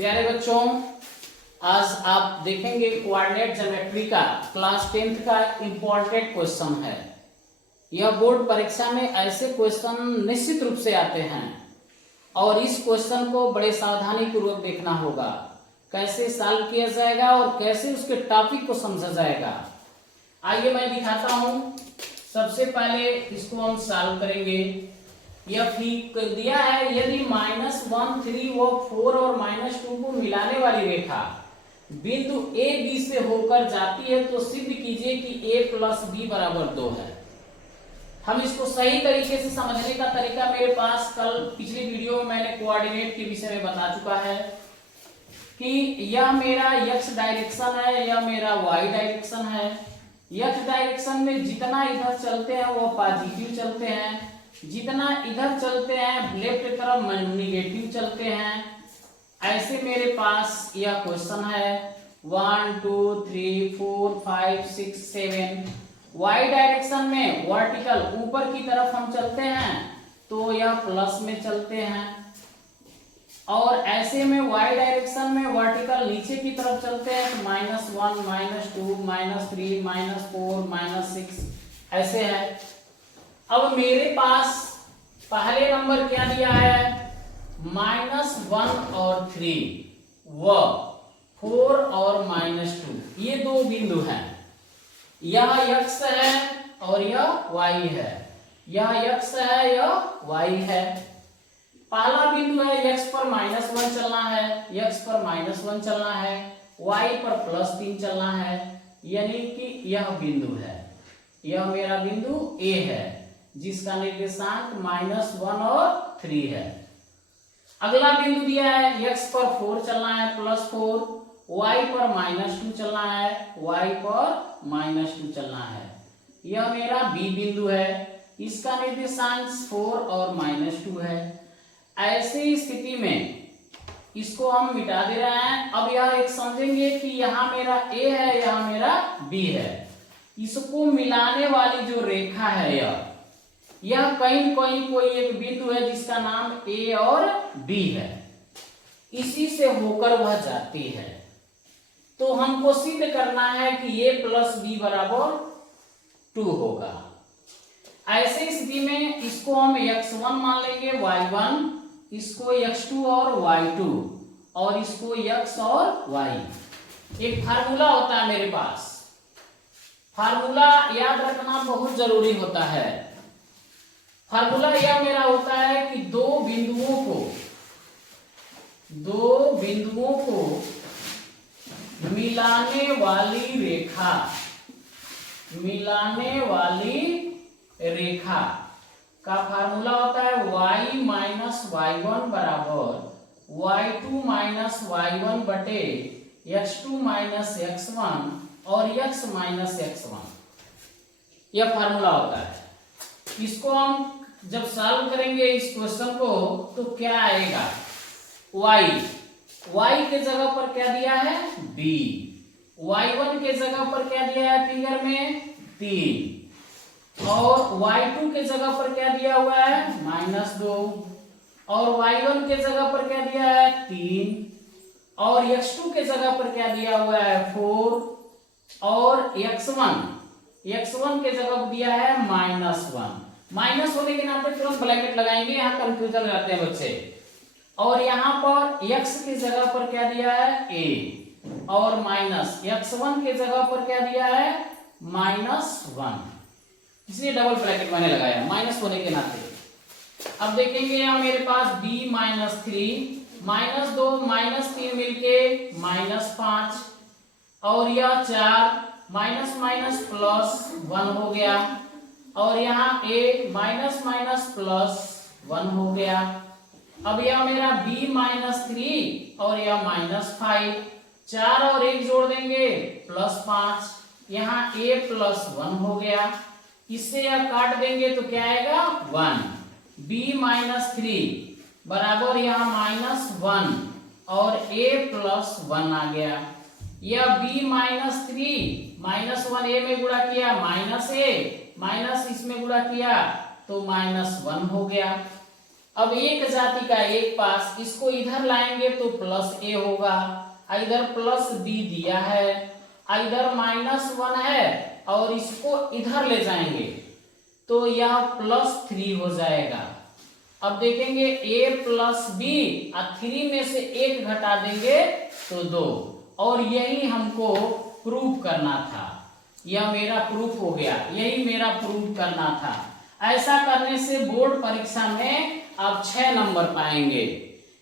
प्यारे बच्चों, आज आप देखेंगे कोऑर्डिनेट ज्योमेट्री का क्लास 10th का इम्पोर्टेंट क्वेश्चन है। यह बोर्ड परीक्षा में ऐसे क्वेश्चन निश्चित रूप से आते हैं और इस क्वेश्चन को बड़े सावधानी पूर्वक देखना होगा, कैसे सॉल्व किया जाएगा और कैसे उसके टॉपिक को समझा जाएगा। आइए मैं दिखाता हूँ। सबसे पहले इसको हम सॉल्व करेंगे। यह दिया है, यदि -1 3 व 4 और -2 को मिलाने वाली रेखा बिंदु ए बी से होकर जाती है तो सिद्ध कीजिए कि a + b = 2 है। हम इसको सही तरीके से समझने का तरीका मेरे पास कल पिछली वीडियो में मैंने कोऑर्डिनेट के विषय में बता चुका है कि यह मेरा x डायरेक्शन है, यह मेरा y डायरेक्शन है। x डायरेक्शन में जितना इधर चलते हैं वो पॉजिटिव चलते हैं, जितना इधर चलते हैं लेफ्ट तरफ नेगेटिव चलते हैं। ऐसे मेरे पास यह क्वेश्चन है 1 2 3 4 5 6 7। y डायरेक्शन में वर्टिकल ऊपर की तरफ हम चलते हैं तो यह प्लस में चलते हैं, और ऐसे में y डायरेक्शन में वर्टिकल नीचे की तरफ चलते हैं तो -1 -2 -3 -4 -6 ऐसे है। अब मेरे पास पहले नंबर क्या दिया है, -1 और 3 व 4 और -2, ये दो बिंदु हैं। यह x है और यह y है, यह x है यह y है। पहला बिंदु है x पर -1 चलना है, x पर -1 चलना है, y पर +3 चलना है, यानी कि यह बिंदु है, यह मेरा बिंदु A है जिसका निर्देशांक -1 और 3 है। अगला बिंदु दिया है x पर 4 चलना है +4, y पर -2 चलना है, y पर -2 चलना है, यह मेरा B बिंदु है, इसका निर्देशांक 4 और -2 है। ऐसी स्थिति में इसको हम मिटा दे रहे हैं। अब यह एक समझेंगे कि यहाँ मेरा A है, यहाँ मेरा B है। इसको मिलाने वाली जो रेखा है यह कहीं कहीं कोई एक बिंदु है जिसका नाम A और B है, इसी से होकर वह जाती है। तो हमको सिद्ध करना है कि A + B = 2 होगा। ऐसे स्थिति में इसको हम x1 मान लेंगे, y1, इसको x2 और y2, और इसको x और y। एक फार्मूला होता है मेरे पास, फार्मूला याद रखना बहुत जरूरी होता है। फार्मूला यह मेरा होता है कि दो बिंदुओं को मिलाने वाली रेखा का फार्मूला होता है y - y1 = y2 - y1 बटे x2 - x1 और x - x1, यह फार्मूला होता है। इसको हम जब सॉल्व करेंगे इस क्वेश्चन को तो क्या आएगा, y के जगह पर क्या दिया है b, y1 के जगह पर क्या दिया है फिगर में 3, और y2 के जगह पर क्या दिया हुआ है -2, और y1 के जगह पर क्या दिया है 3, और x2 के जगह पर क्या दिया हुआ है 4, और x1 के जगह पर दिया है -1। माइनस होने के नाते तुरंत ब्रैकेट लगाएंगे, यहाँ कंफ्यूजन रहते हैं बच्चे। और यहाँ पर x की जगह पर क्या दिया है a, और x1 के जगह पर क्या दिया है -1, इसलिए डबल ब्रैकेट मैंने लगाया माइनस होने के नाते। अब देखेंगे यहाँ मेरे पास b - 3 -2 -3 मिलके -5, और यह 4 -+ हो गया, और यहाँ a -+ हो गया। अब यह मेरा b - 3 और यह -5, 4 और 1 जोड़ देंगे +5, यहाँ a + 1 हो गया। इससे यह काट देंगे तो क्या आएगा 1, b - 3 बराबर यहाँ -1 और a + 1 आ गया। यह b - 3 -1 a में गुणा किया -a, माइनस इसमें गुणा किया तो -1 हो गया। अब एक जाति का एक पास, इसको इधर लाएंगे तो प्लस ए होगा, इधर प्लस बी दिया है, इधर -1 है, और इसको इधर ले जाएंगे तो यह +3 हो जाएगा। अब देखेंगे a प्लस बी, 3 में से 1 घटा देंगे तो 2, और यही हमको प्रूफ करना था। यह मेरा प्रूफ हो गया, यही मेरा प्रूफ करना था। ऐसा करने से बोर्ड परीक्षा में आप 6 नंबर पाएंगे।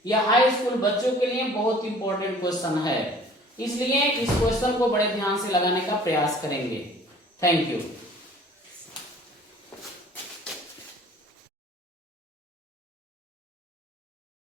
यह हाई स्कूल बच्चों के लिए बहुत इंपॉर्टेंट क्वेश्चन है, इसलिए इस क्वेश्चन को बड़े ध्यान से लगाने का प्रयास करेंगे। Thank you.